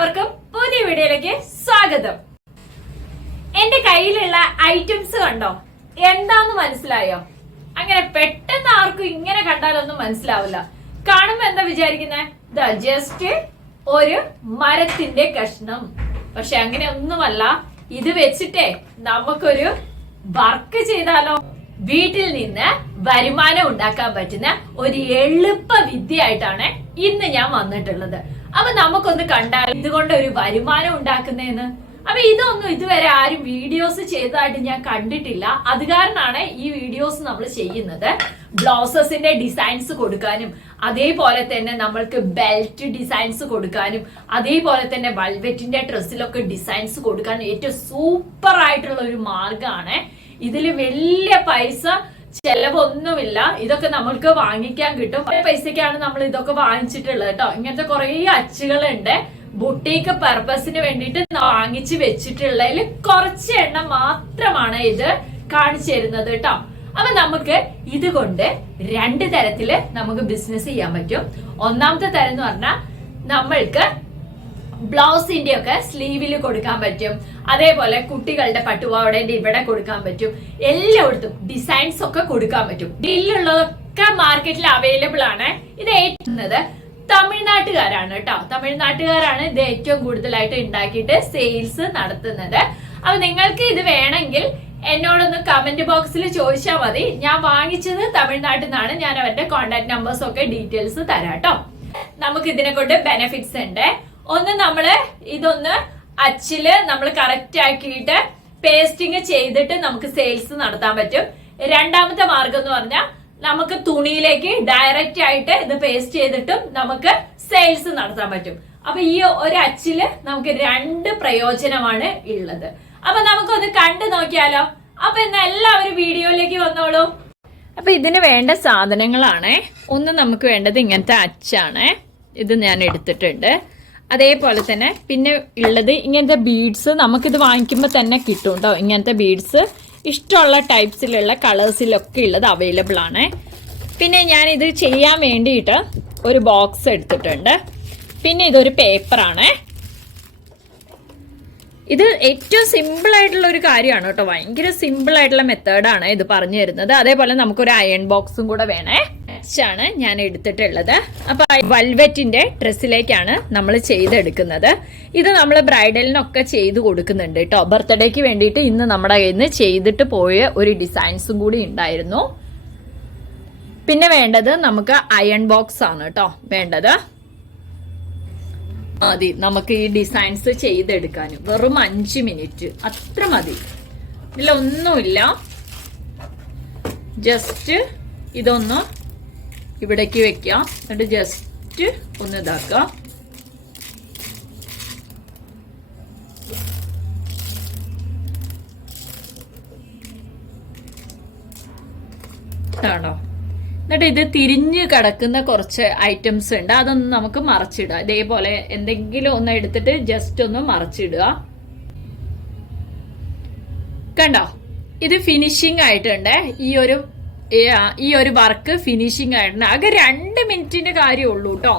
എല്ലാവർക്കും പുതിയ വീഡിയോയിലേക്ക് സ്വാഗതം. എന്റെ കയ്യിലുള്ള ഐറ്റംസ് കണ്ടോ? എന്താന്ന് മനസ്സിലായോ? അങ്ങനെ പെട്ടെന്ന് ആർക്കും ഇങ്ങനെ കണ്ടാലൊന്നും മനസ്സിലാവില്ല. കാണുമ്പോ എന്താ വിചാരിക്കുന്നേ? ജസ്റ്റ് ഒരു മരത്തിന്റെ കഷ്ണം. പക്ഷെ അങ്ങനെ ഒന്നുമല്ല. ഇത് വെച്ചിട്ടേ നമുക്കൊരു വർക്ക് ചെയ്താലോ? വീട്ടിൽ നിന്ന് വരുമാനം ഉണ്ടാക്കാൻ പറ്റുന്ന ഒരു എളുപ്പ വിദ്യയായിട്ടാണ് ഇന്ന് ഞാൻ വന്നിട്ടുള്ളത്. അപ്പൊ നമുക്കൊന്ന് കണ്ടാൽ ഇതുകൊണ്ട് ഒരു വരുമാനം ഉണ്ടാക്കുന്നതെന്ന്. അപ്പൊ ഇതൊന്നും ഇതുവരെ ആരും വീഡിയോസ് ചെയ്തതായിട്ട് ഞാൻ കണ്ടിട്ടില്ല. അത് കാരണമാണ് ഈ വീഡിയോസ് നമ്മൾ ചെയ്യുന്നത്. ബ്ലൗസസിന്റെ ഡിസൈൻസ് കൊടുക്കാനും അതേപോലെ തന്നെ നമ്മൾക്ക് ബെൽറ്റ് ഡിസൈൻസ് കൊടുക്കാനും അതേപോലെ തന്നെ വൽവെറ്റിന്റെ ഡ്രസ്സിലൊക്കെ ഡിസൈൻസ് കൊടുക്കാനും ഏറ്റവും സൂപ്പർ ആയിട്ടുള്ള ഒരു മാർഗമാണ്. ഇതില് വലിയ പൈസ ചെലവൊന്നുമില്ല. ഇതൊക്കെ നമ്മൾക്ക് വാങ്ങിക്കാൻ കിട്ടും. പൈസക്കാണ് നമ്മൾ ഇതൊക്കെ വാങ്ങിച്ചിട്ടുള്ളത് കേട്ടോ. ഇങ്ങനത്തെ കുറെ അച്ചുകളുണ്ട്. ബുട്ടീക്ക് പർപ്പസിന് വേണ്ടിയിട്ട് വാങ്ങിച്ചു വെച്ചിട്ടുള്ളതിൽ കുറച്ച് എണ്ണം മാത്രമാണ് ഇത് കാണിച്ചു തരുന്നത് കേട്ടോ. അപ്പൊ നമുക്ക് ഇതുകൊണ്ട് രണ്ട് തരത്തില് നമുക്ക് ബിസിനസ് ചെയ്യാൻ പറ്റും. ഒന്നാമത്തെ തരം എന്ന് പറഞ്ഞാൽ നമ്മൾക്ക് ബ്ലൗസിന്റെ ഒക്കെ സ്ലീവില് കൊടുക്കാൻ പറ്റും. അതേപോലെ കുട്ടികളുടെ പട്ടുപാവാടേന്റെ ഇവിടെ കൊടുക്കാൻ പറ്റും. എല്ലായിടത്തും ഡിസൈൻസ് ഒക്കെ കൊടുക്കാൻ പറ്റും. ഇതിലുള്ളതൊക്കെ മാർക്കറ്റിൽ അവൈലബിൾ ആണ്. ഇത് ഏറ്റുന്നത് തമിഴ്നാട്ടുകാരാണ് കേട്ടോ. തമിഴ്നാട്ടുകാരാണ് ഇത് ഏറ്റവും കൂടുതലായിട്ട് ഉണ്ടാക്കിയിട്ട് സെയിൽസ് നടത്തുന്നത്. അപ്പൊ നിങ്ങൾക്ക് ഇത് വേണമെങ്കിൽ എന്നോടൊന്ന് കമന്റ് ബോക്സിൽ ചോദിച്ചാൽ മതി. ഞാൻ വാങ്ങിച്ചത് തമിഴ്നാട്ടിൽ നിന്നാണ്. ഞാൻ അവരുടെ കോൺടാക്ട് നമ്പേഴ്സ് ഒക്കെ ഡീറ്റെയിൽസ് തരാം കേട്ടോ. നമുക്ക് ഇതിനെ കൊണ്ട് ബെനിഫിറ്റ്സ് ഉണ്ട്. ഒന്ന്, നമ്മള് ഇതൊന്ന് അച്ചില് നമ്മൾ കറക്റ്റ് ആക്കിയിട്ട് പേസ്റ്റിങ് ചെയ്തിട്ട് നമുക്ക് സെയിൽസ് നടത്താൻ പറ്റും. രണ്ടാമത്തെ മാർഗം എന്ന് പറഞ്ഞാൽ നമുക്ക് തുണിയിലേക്ക് ഡയറക്റ്റ് ആയിട്ട് ഇത് പേസ്റ്റ് ചെയ്തിട്ടും നമുക്ക് സെയിൽസ് നടത്താൻ പറ്റും. അപ്പൊ ഈ ഒരു അച്ചില് നമുക്ക് രണ്ട് പ്രയോജനമാണ് ഉള്ളത്. അപ്പൊ നമുക്കൊന്ന് കണ്ടു നോക്കിയാലോ? അപ്പൊ ഇന്ന് എല്ലാവരും വീഡിയോയിലേക്ക് വന്നോളൂ. അപ്പൊ ഇതിന് വേണ്ട സാധനങ്ങളാണ്. ഒന്ന് നമുക്ക് വേണ്ടത് ഇങ്ങനത്തെ അച്ചാണ്. ഇത് ഞാൻ എടുത്തിട്ടുണ്ട്. അതേപോലെ തന്നെ പിന്നെ ഉള്ളത് ഇങ്ങനത്തെ ബീഡ്സ്. നമുക്കിത് വാങ്ങിക്കുമ്പോൾ തന്നെ കിട്ടും കേട്ടോ. ഇങ്ങനത്തെ ബീഡ്സ് ഇഷ്ടമുള്ള ടൈപ്സിലുള്ള കളേഴ്സിലൊക്കെ ഉള്ളത് അവൈലബിൾ ആണ്. പിന്നെ ഞാനിത് ചെയ്യാൻ വേണ്ടിയിട്ട് ഒരു ബോക്സ് എടുത്തിട്ടുണ്ട്. പിന്നെ ഇതൊരു പേപ്പറാണ്. ഇത് ഏറ്റവും സിമ്പിൾ ആയിട്ടുള്ള ഒരു കാര്യമാണ് കേട്ടോ. ഭയങ്കര സിമ്പിൾ ആയിട്ടുള്ള മെത്തേഡാണ് ഇത് പറഞ്ഞു തരുന്നത്. അതേപോലെ നമുക്കൊരു അയൺ ബോക്സും കൂടെ വേണേ. ാണ് ഞാൻ എടുത്തിട്ടുള്ളത്. അപ്പൊ വൽവെറ്റിന്റെ ഡ്രസ്സിലേക്കാണ് നമ്മൾ ചെയ്തെടുക്കുന്നത്. ഇത് നമ്മൾ ബ്രൈഡലിനൊക്കെ ചെയ്ത് കൊടുക്കുന്നുണ്ട് കേട്ടോ. ബർത്ത്ഡേക്ക് വേണ്ടിയിട്ട് ഇന്ന് നമ്മുടെ കയ്യിൽ നിന്ന് ചെയ്തിട്ട് പോയ ഒരു ഡിസൈൻസും കൂടി ഉണ്ടായിരുന്നു. പിന്നെ വേണ്ടത് നമുക്ക് അയൺ ബോക്സ് ആണ് കേട്ടോ വേണ്ടത്. മതി നമുക്ക് ഈ ഡിസൈൻസ് ചെയ്തെടുക്കാൻ. വെറും 5 മിനിറ്റ് അത്ര മതി. ഇതിലൊന്നുമില്ല. ജസ്റ്റ് ഇതൊന്ന് ഇവിടേക്ക് വെക്കാം. എന്നിട്ട് ജസ്റ്റ് ഒന്ന് ഇതാക്കാം. ആണോ? എന്നിട്ട് ഇത് തിരിഞ്ഞ് കിടക്കുന്ന കുറച്ച് ഐറ്റംസ് ഉണ്ട്. അതൊന്ന് നമുക്ക് മറച്ചിടുക. ഇതേപോലെ എന്തെങ്കിലും ഒന്ന് എടുത്തിട്ട് ജസ്റ്റ് ഒന്ന് മറച്ചിടുക. കണ്ടോ? ഇത് ഫിനിഷിംഗ് ആയിട്ടുണ്ട്. ഈ ഒരു വർക്ക് ഫിനിഷിംഗ് ആയിട്ടുണ്ട്. ആകെ 2 മിനിറ്റിന്റെ കാര്യമുള്ളൂ കേട്ടോ.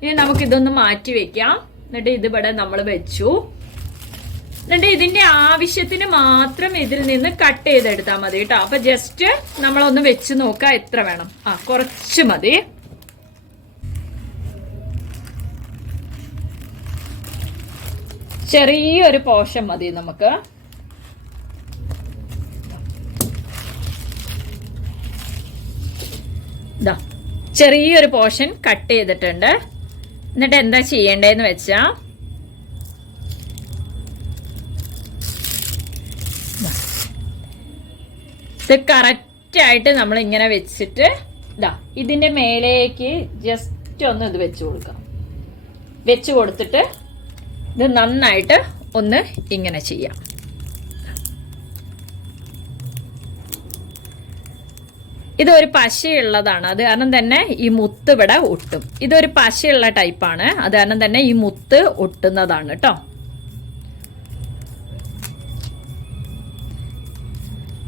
ഇനി നമുക്ക് ഇതൊന്ന് മാറ്റി വെക്കാം. എന്നിട്ട് ഇതിവിടെ നമ്മൾ വെച്ചു. എന്നിട്ട് ഇതിന്റെ ആവശ്യത്തിന് മാത്രം ഇതിൽ നിന്ന് കട്ട് ചെയ്തെടുത്താൽ മതി കേട്ടോ. അപ്പൊ ജസ്റ്റ് നമ്മളൊന്ന് വെച്ച് നോക്കാം എത്ര വേണം. കുറച്ച് മതി. ചെറിയൊരു പോർഷൻ മതി നമുക്ക്. ചെറിയൊരു പോർഷൻ കട്ട് ചെയ്തിട്ടുണ്ട്. എന്നിട്ട് എന്താ ചെയ്യേണ്ടതെന്ന് വെച്ചാ ഇത് കറക്റ്റ് ആയിട്ട് നമ്മൾ ഇങ്ങനെ വെച്ചിട്ട് ഇതിന്റെ മേലേക്ക് ജസ്റ്റ് ഒന്ന് ഇത് വെച്ച് കൊടുക്കാം. വെച്ച് കൊടുത്തിട്ട് ഇത് നന്നായിട്ട് ഒന്ന് ഇങ്ങനെ ചെയ്യാം. ഇതൊരു പശയുള്ളതാണ്. അത് കാരണം തന്നെ ഈ മുത്ത് ഇവിടെ ഒട്ടും. ഇതൊരു പശയുള്ള ടൈപ്പാണ്. അത് കാരണം തന്നെ ഈ മുത്ത് ഒട്ടുന്നതാണ് കേട്ടോ.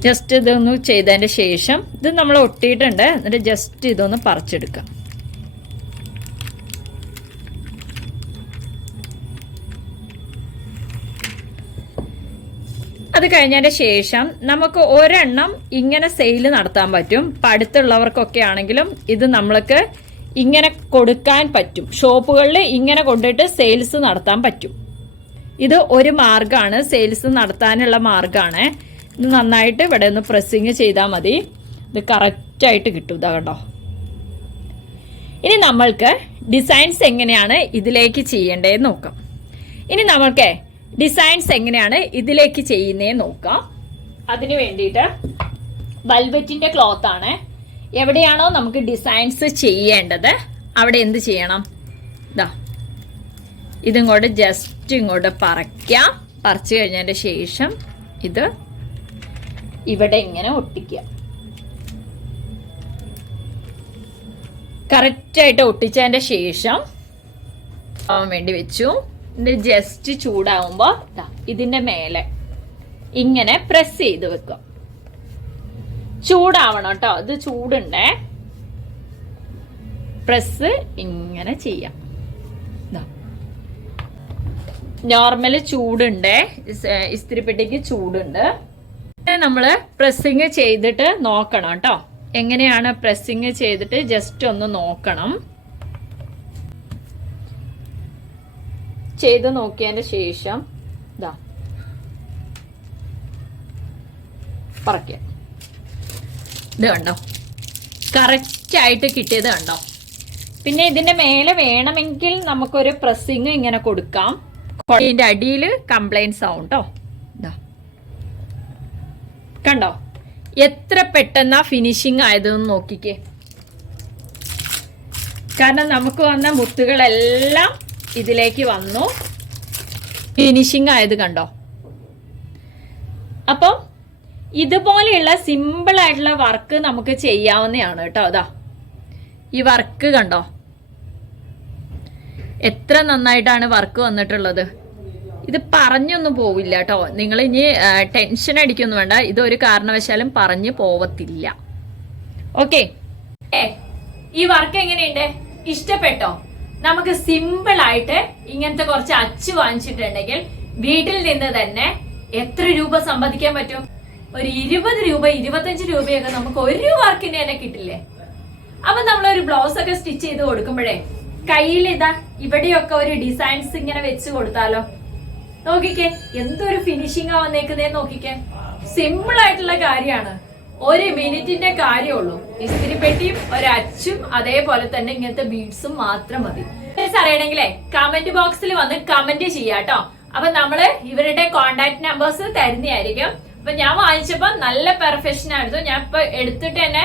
ജസ്റ്റ് ഇതൊന്ന് ചെയ്തതിന്റെ ശേഷം ഇത് നമ്മൾ ഒട്ടിയിട്ടുണ്ട്. എന്നിട്ട് ജസ്റ്റ് ഇതൊന്ന് പറിച്ചെടുക്കാം. അത് കഴിഞ്ഞതിന്റെ ശേഷം നമുക്ക് ഒരെണ്ണം ഇങ്ങനെ സെയിൽ നടത്താൻ പറ്റും. അടുത്തുള്ളവർക്കൊക്കെ ആണെങ്കിലും ഇത് നമ്മൾക്ക് ഇങ്ങനെ കൊടുക്കാൻ പറ്റും. ഷോപ്പുകളിൽ ഇങ്ങനെ കൊണ്ടിട്ട് സെയിൽസ് നടത്താൻ പറ്റും. ഇത് ഒരു മാർഗമാണ്, സെയിൽസ് നടത്താനുള്ള മാർഗമാണ്. ഇത് നന്നായിട്ട് ഇവിടെ ഒന്ന് പ്രസ്സിങ് ചെയ്താൽ മതി. ഇത് കറക്റ്റായിട്ട് കിട്ടും. ഇതാ കണ്ടോ. ഇനി നമ്മൾക്ക് ഡിസൈൻസ് എങ്ങനെയാണ് ഇതിലേക്ക് ചെയ്യേണ്ടതെന്ന് നോക്കാം. ഇനി നമ്മൾക്ക് ഡിസൈൻസ് എങ്ങനെയാണ് ഇതിലേക്ക് ചെയ്യുന്നതെന്ന് നോക്കാം. അതിന് വേണ്ടിയിട്ട് വെൽവെറ്റിന്റെ ക്ലോത്ത് ആണ്. എവിടെയാണോ നമുക്ക് ഡിസൈൻസ് ചെയ്യേണ്ടത് അവിടെ എന്ത് ചെയ്യണം? ഇതാ ഇതിങ്ങോട്ട് ജസ്റ്റ് ഇങ്ങോട്ട് പറിക്കാം. പറിച്ചു കഴിഞ്ഞതിന്റെ ശേഷം ഇത് ഇവിടെ ഇങ്ങനെ ഒട്ടിക്കുക. കറക്റ്റായിട്ട് ഒട്ടിച്ചതിന്റെ ശേഷം ആവാൻ വേണ്ടി വെച്ചു. ഇത് ജസ്റ്റ് ചൂടാവുമ്പോൾ ഇതിന്റെ മേലെ ഇങ്ങനെ പ്രസ് ചെയ്ത് വെക്കുക. ചൂടാവണം കേട്ടോ, ഇത് ചൂടുണ്ടേ. പ്രസ് ഇങ്ങനെ ചെയ്യാം. നോർമല് ചൂടുണ്ട്, ഇസ്തിരിപ്പെട്ടിക്ക് ചൂടുണ്ട്. നമ്മള് പ്രസ്സിങ് ചെയ്തിട്ട് നോക്കണം കേട്ടോ. എങ്ങനെയാണ് പ്രസ്സിങ് ചെയ്തിട്ട് ജസ്റ്റ് ഒന്ന് നോക്കണം. ചെയ്ത് നോക്കിയതിന് ശേഷം ഇതാ പറയ്ക്കുക. ഇത് കണ്ടോ, കറക്റ്റായിട്ട് കിട്ടിയത് കണ്ടോ. പിന്നെ ഇതിന്റെ മേലെ വേണമെങ്കിൽ നമുക്കൊരു പ്രസ്സിങ് ഇങ്ങനെ കൊടുക്കാം. ഇതിന്റെ അടിയിൽ കംപ്ലൈൻസ് ആവും കേട്ടോ. ഇതാ കണ്ടോ എത്ര പെട്ടെന്നാ ഫിനിഷിങ് ആയതെന്ന് നോക്കിക്കേ. കാരണം നമുക്ക് വന്ന മുത്തുകളെല്ലാം ഇതിലേക്ക് വന്നു, ഫിനിഷിങ് ആയത് കണ്ടോ. അപ്പം ഇതുപോലെയുള്ള സിമ്പിൾ ആയിട്ടുള്ള വർക്ക് നമുക്ക് ചെയ്യാവുന്നതാണ് കേട്ടോ. അതാ ഈ വർക്ക് കണ്ടോ, എത്ര നന്നായിട്ടാണ് വർക്ക് വന്നിട്ടുള്ളത്. ഇത് പറഞ്ഞൊന്നും പോവില്ല കേട്ടോ. നിങ്ങൾ ഇനി ടെൻഷൻ അടിക്കൊന്നും വേണ്ട, ഇതൊരു കാരണവശാലും പറഞ്ഞു പോവത്തില്ല. ഓക്കെ, ഈ വർക്ക് എങ്ങനെയുണ്ട്? ഇഷ്ടപ്പെട്ടോ? നമുക്ക് സിമ്പിൾ ആയിട്ട് ഇങ്ങനത്തെ കുറച്ച് അച്ച് വാങ്ങിച്ചിട്ടുണ്ടെങ്കിൽ വീട്ടിൽ നിന്ന് തന്നെ എത്ര രൂപ സമ്പാദിക്കാൻ പറ്റും? ഒരു 20 രൂപ 25 രൂപയൊക്കെ നമുക്ക് ഒരു വർക്കിന് തന്നെ കിട്ടില്ലേ? അപ്പൊ നമ്മളൊരു ബ്ലൗസ് ഒക്കെ സ്റ്റിച്ച് ചെയ്ത് കൊടുക്കുമ്പോഴേ കയ്യിൽ ഇതാ ഇവിടെയൊക്കെ ഒരു ഡിസൈൻസ് ഇങ്ങനെ വെച്ച് കൊടുത്താലോ. നോക്കിക്കേ എന്തൊരു ഫിനിഷിംഗ് ആ വന്നേക്കുന്നേ. നോക്കിക്കേ, സിമ്പിൾ ആയിട്ടുള്ള കാര്യമാണ്. 1 മിനിറ്റിന്റെ കാര്യമുള്ളൂ. ഇസ്തിരിപ്പെട്ടിയും ഒരു അച്ചും അതേപോലെ തന്നെ ഇങ്ങനത്തെ ബീഡ്സും മാത്രം മതി. അറിയണമെങ്കിലേ കമന്റ് ബോക്സിൽ വന്ന് കമന്റ് ചെയ്യാട്ടോ. അപ്പൊ നമ്മള് ഇവരുടെ കോണ്ടാക്ട് നമ്പേഴ്സ് തരുന്നതായിരിക്കും. അപ്പൊ ഞാൻ വാങ്ങിച്ചപ്പോ നല്ല പെർഫെക്ഷൻ ആയിരുന്നു. ഞാൻ ഇപ്പൊ എടുത്തിട്ട് തന്നെ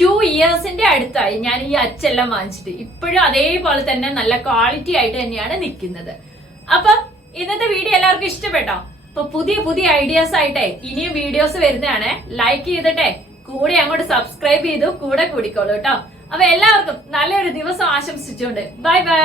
2 ഇയേഴ്സിന്റെ അടുത്തായി ഞാൻ ഈ അച്ചെല്ലാം വാങ്ങിച്ചിട്ട്. ഇപ്പോഴും അതേപോലെ തന്നെ നല്ല ക്വാളിറ്റി ആയിട്ട് തന്നെയാണ് നിൽക്കുന്നത്. അപ്പൊ ഇന്നത്തെ വീഡിയോ എല്ലാവർക്കും ഇഷ്ടപ്പെട്ടോ? അപ്പൊ പുതിയ പുതിയ ഐഡിയാസ് ആയിട്ടെ ഇനിയും വീഡിയോസ് വരുന്നതാണ്. ലൈക്ക് ചെയ്തിട്ടെ കൂടെ അങ്ങോട്ട് സബ്സ്ക്രൈബ് ചെയ്തു കൂടെ കൂടിക്കോളൂ കേട്ടോ. അപ്പൊ എല്ലാവർക്കും നല്ലൊരു ദിവസം ആശംസിച്ചുകൊണ്ട് ബൈ ബൈ.